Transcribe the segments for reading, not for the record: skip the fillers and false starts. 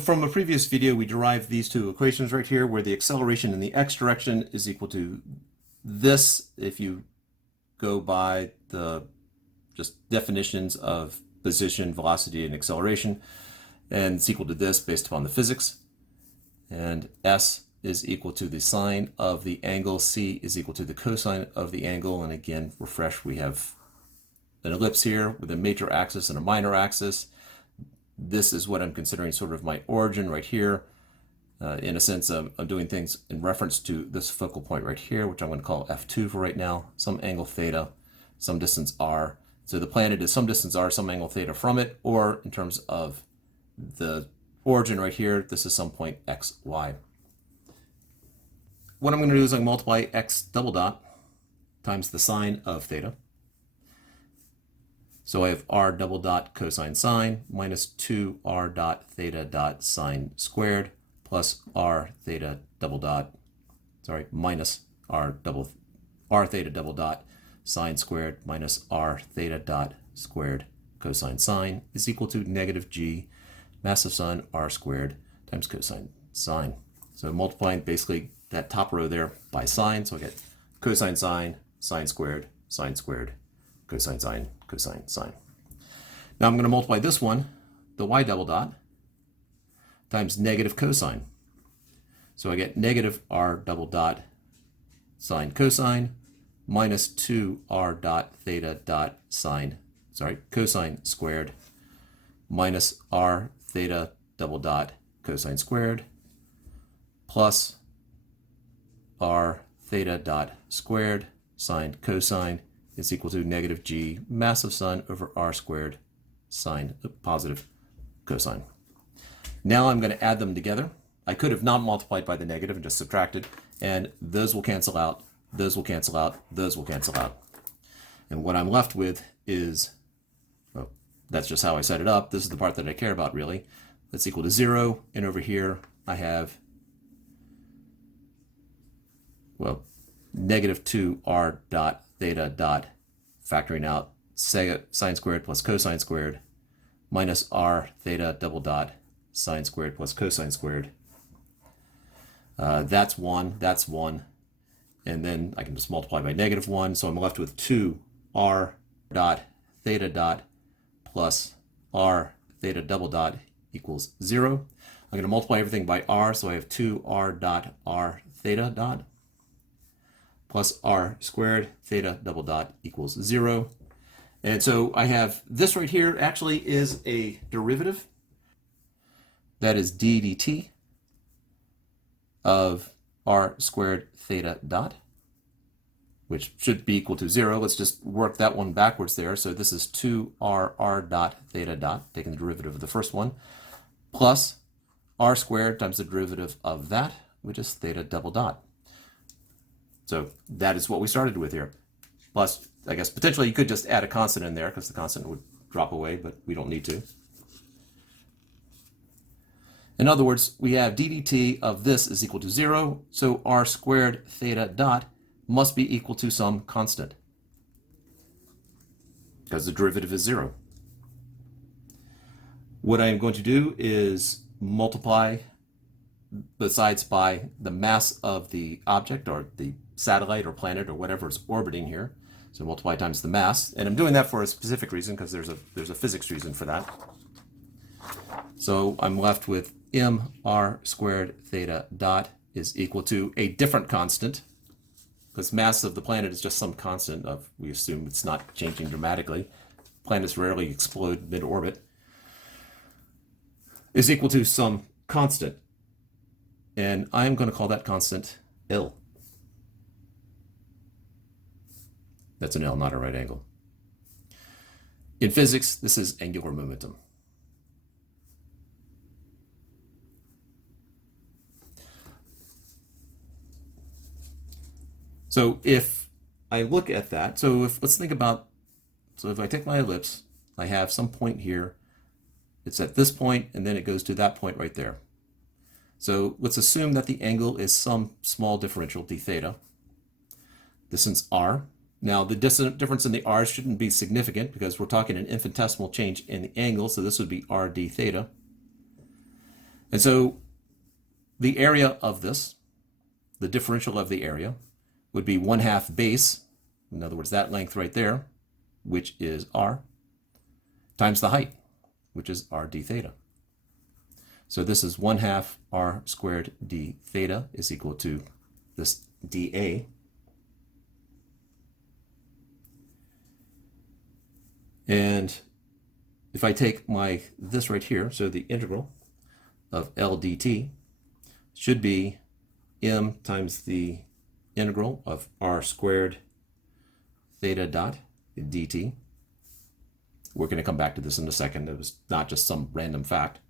From a previous video, we derived these two equations right here, where the acceleration in the x direction is equal to this, if you go by the just definitions of position, velocity, and acceleration, and it's equal to this based upon the physics. And s is equal to the sine of the angle, c is equal to the cosine of the angle, and again, refresh, we have an ellipse here with a major axis and a minor axis. This is what I'm considering sort of my origin right here. In a sense, I'm doing things in reference to this focal point right here, which I'm going to call F2 for right now, some angle theta, some distance r. So the planet is some distance r, some angle theta from it, or in terms of the origin right here, this is some point x, y. What I'm going to do is I'm going to multiply x double dot times the sine of theta. So I have r double dot cosine sine minus 2r dot theta dot sine squared plus r theta double dot, minus r theta double dot sine squared minus r theta dot squared cosine sine is equal to negative g mass of sine r squared times cosine sine. So multiplying basically that top row there by sine, so I get cosine sine, sine squared, cosine sine, cosine sine. Now I'm going to multiply this one, the y double dot, times negative cosine. So I get negative r double dot sine cosine minus 2r dot theta dot cosine squared minus r theta double dot cosine squared plus r theta dot squared sine cosine is equal to negative g mass of sine over r squared sine positive cosine. Now I'm going to add them together. I could have not multiplied by the negative and just subtracted, and those will cancel out, those will cancel out, those will cancel out. And what I'm left with is, well, that's just how I set it up. This is the part that I care about, really. That's equal to 0, and over here I have, well, negative 2r dot theta dot, factoring out sine squared plus cosine squared, minus r theta double dot sine squared plus cosine squared. That's 1, that's 1. And then I can just multiply by negative 1. So I'm left with 2r dot theta dot plus r theta double dot equals 0. I'm going to multiply everything by r, so I have 2r dot r theta dot plus r squared theta double dot equals 0. And so I have this right here actually is a derivative. That is d dt of r squared theta dot, which should be equal to 0. Let's just work that one backwards there. So this is 2r dot theta dot, taking the derivative of the first one, plus r squared times the derivative of that, which is theta double dot. So that is what we started with here. Plus, I guess potentially you could just add a constant in there because the constant would drop away, but we don't need to. In other words, we have d dt of this is equal to 0, so r squared theta dot must be equal to some constant because the derivative is 0. What I am going to do is multiply both sides by the mass of the object or the satellite or planet or whatever is orbiting here. So multiply times the mass, and I'm doing that for a specific reason because there's a physics reason for that. So I'm left with mr squared theta dot is equal to a different constant, because mass of the planet is just some constant of, we assume it's not changing dramatically. Planets rarely explode mid-orbit. Is equal to some constant. And I'm going to call that constant L. That's an L, not a right angle. In physics, this is angular momentum. So if I look at that, let's think about, so if I take my ellipse, I have some point here. It's at this point, and then it goes to that point right there. So let's assume that the angle is some small differential d theta, distance r. Now the difference in the r shouldn't be significant because we're talking an infinitesimal change in the angle, so this would be r d theta. And so the area of this, the differential of the area, would be 1/2 base, in other words, that length right there, which is r, times the height, which is r d theta. So this is 1/2 r squared d theta is equal to this dA. And if I take this right here, so the integral of L dt should be m times the integral of r squared theta dot dt. We're going to come back to this in a second. It was not just some random fact.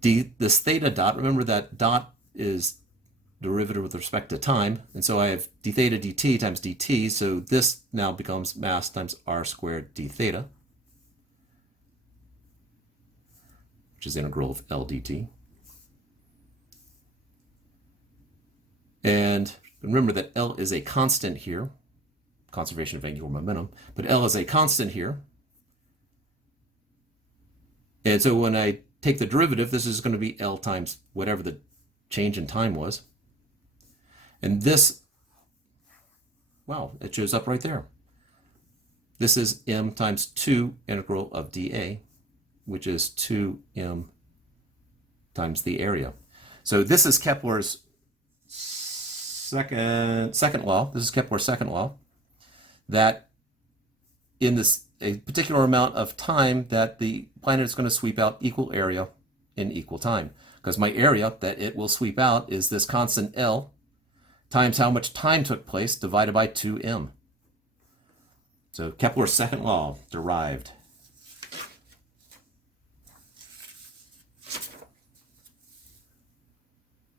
This theta dot, remember that dot is derivative with respect to time, and so I have d theta dt times dt, so this now becomes mass times r squared d theta, which is the integral of L dt. And remember that L is a constant here, conservation of angular momentum, but L is a constant here. And so when I take the derivative, this is going to be L times whatever the change in time was. And this, wow, it shows up right there. This is m times 2 integral of dA, which is 2m times the area. So this is Kepler's second law. This is Kepler's second law, that in a particular amount of time that the planet is going to sweep out equal area in equal time. Because my area that it will sweep out is this constant L times how much time took place divided by 2m. So Kepler's second law derived.